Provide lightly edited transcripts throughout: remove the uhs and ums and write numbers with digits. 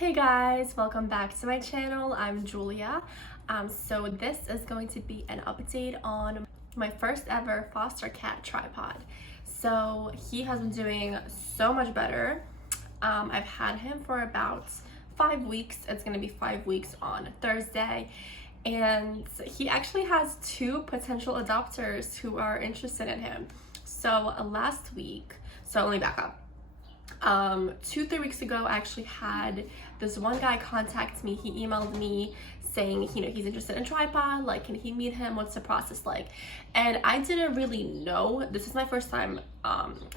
Hey guys, welcome back to my channel. I'm Julia. So this is going to be an update on my first ever foster cat tripod. So he has been doing so much better. I've had him for about 5 weeks. It's going to be 5 weeks on Thursday. And he actually has 2 potential adopters who are interested in him. So last week, so let me back up. 2-3 weeks ago, I actually had this one guy contact me. He emailed me saying, he's interested in tripod, like, can he meet him? What's the process like? And I didn't really know. This is my first time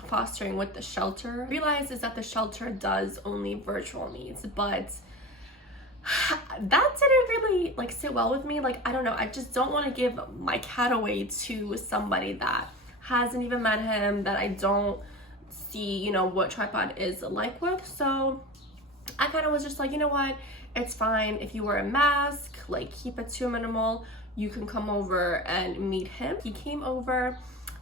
fostering with the shelter. I realized is that the shelter does only virtual meets, but that didn't really like sit well with me. Like, I don't know, I just don't want to give my cat away to somebody that hasn't even met him, that I don't see what tripod is like with. So I kind of was just like, you know what, it's fine if you wear a mask, like keep it too minimal. You can come over and meet him. He came over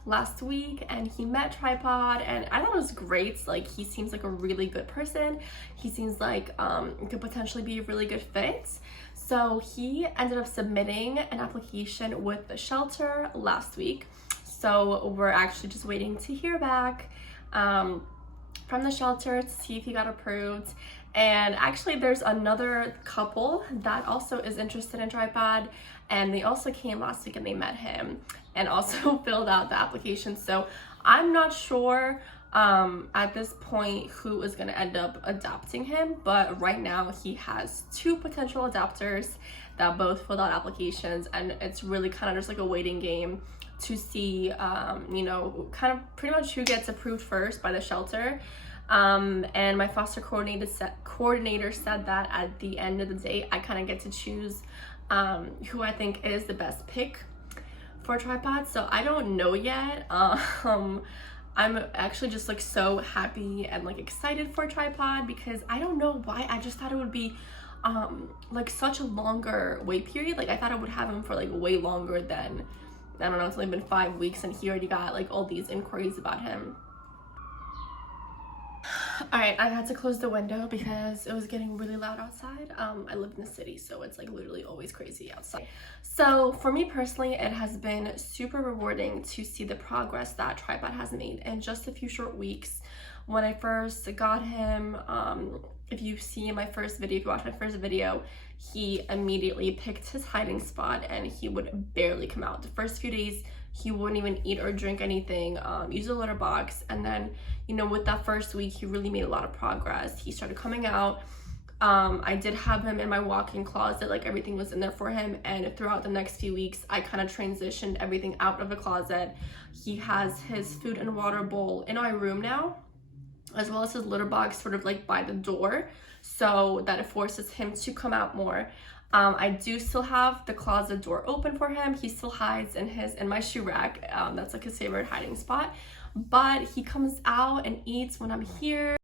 last week and he met tripod, and I thought it was great. Like, he seems like a really good person. He seems like it could potentially be a really good fit. So he ended up submitting an application with the shelter last week. So we're actually just waiting to hear back from the shelter to see if he got approved. And actually there's another couple that also is interested in tripod, and they also came last week and they met him and also filled out the application. So I'm not sure at this point who is going to end up adopting him, but right now he has 2 potential adopters that both filled out applications, and it's really kind of just like a waiting game to see kind of pretty much who gets approved first by the shelter. And my foster coordinator said that at the end of the day I kind of get to choose who I think is the best pick for tripod. So I don't know yet. I'm actually just like so happy and like excited for tripod, because I don't know why, I just thought it would be like such a longer wait period. Like, I thought I would have him for like way longer than, I don't know, it's only been 5 weeks and he already got like all these inquiries about him. All right, I had to close the window because it was getting really loud outside. I live in the city, so it's like literally always crazy outside. So for me personally, it has been super rewarding to see the progress that tripod has made in just a few short weeks. When I first got him, if you see my first video, if you watch my first video, he immediately picked his hiding spot and he would barely come out. The first few days, he wouldn't even eat or drink anything, use a litter box. And then, with that first week, he really made a lot of progress. He started coming out. I did have him in my walk-in closet, like everything was in there for him. And throughout the next few weeks, I kind of transitioned everything out of the closet. He has his food and water bowl in my room now, as well as his litter box sort of like by the door, so that it forces him to come out more. I do still have the closet door open for him. He still hides in my shoe rack. That's like his favorite hiding spot. But he comes out and eats when I'm here.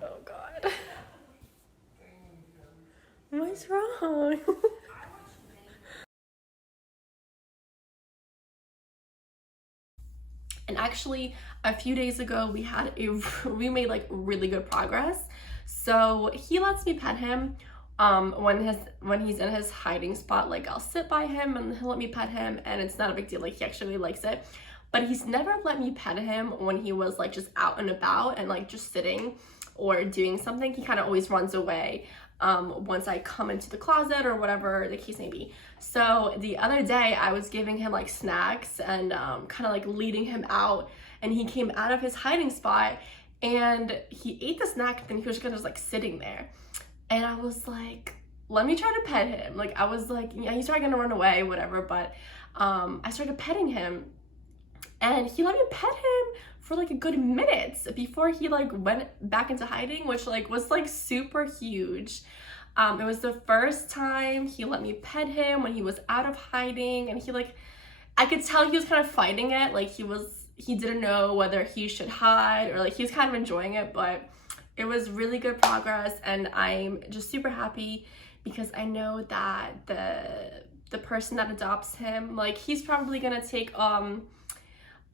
Oh God. What's wrong? And actually, a few days ago, we made like really good progress. So he lets me pet him when he's in his hiding spot. Like, I'll sit by him and he'll let me pet him, and it's not a big deal. Like, he actually really likes it. But he's never let me pet him when he was like just out and about and like just sitting or doing something. He kind of always runs away once I come into the closet or whatever the case may be. So the other day I was giving him like snacks and kind of like leading him out, and he came out of his hiding spot and he ate the snack, and then he was just like sitting there. And I was like, let me try to pet him. Like, I was like, yeah, he's probably gonna run away, whatever. But I started petting him, and he let me pet him for like a good minute before he like went back into hiding, which like was like super huge. It was the first time he let me pet him when he was out of hiding, and I could tell he was kind of fighting it. Like, he didn't know whether he should hide or like he was kind of enjoying it, but it was really good progress. And I'm just super happy because I know that the person that adopts him, like, he's probably gonna take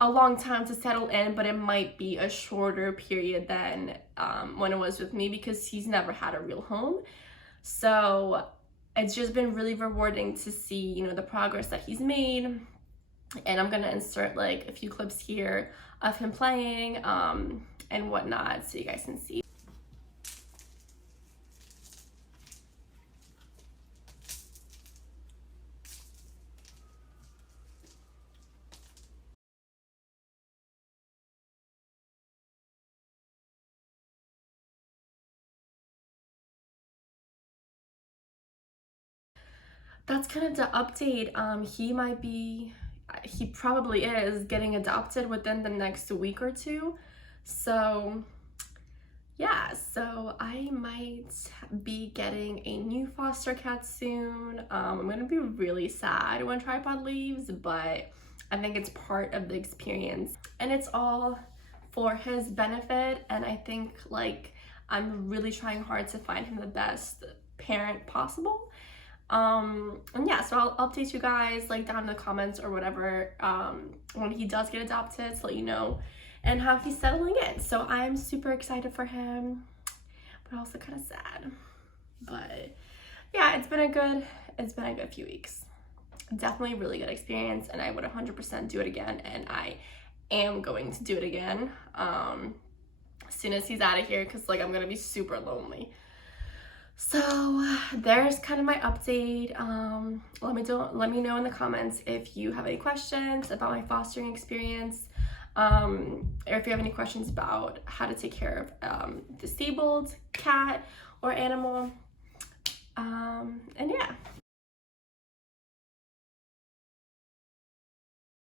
a long time to settle in, but it might be a shorter period than when it was with me, because he's never had a real home. So it's just been really rewarding to see, you know, the progress that he's made. And I'm gonna insert like a few clips here of him playing and whatnot, so you guys can see. That's kind of the update. He probably is getting adopted within the next week or two. So yeah, so I might be getting a new foster cat soon. I'm gonna be really sad when Tripod leaves, but I think it's part of the experience and it's all for his benefit. And I think like I'm really trying hard to find him the best parent possible. And yeah, so I'll update you guys like down in the comments or whatever when he does get adopted, to let you know and how he's settling in. So I'm super excited for him, but also kind of sad. But yeah, it's been a good few weeks. Definitely a really good experience, and I would 100% do it again, and I am going to do it again as soon as he's out of here, because like I'm gonna be super lonely. So there's kind of my update. Let me know in the comments if you have any questions about my fostering experience, or if you have any questions about how to take care of disabled cat or animal. And yeah.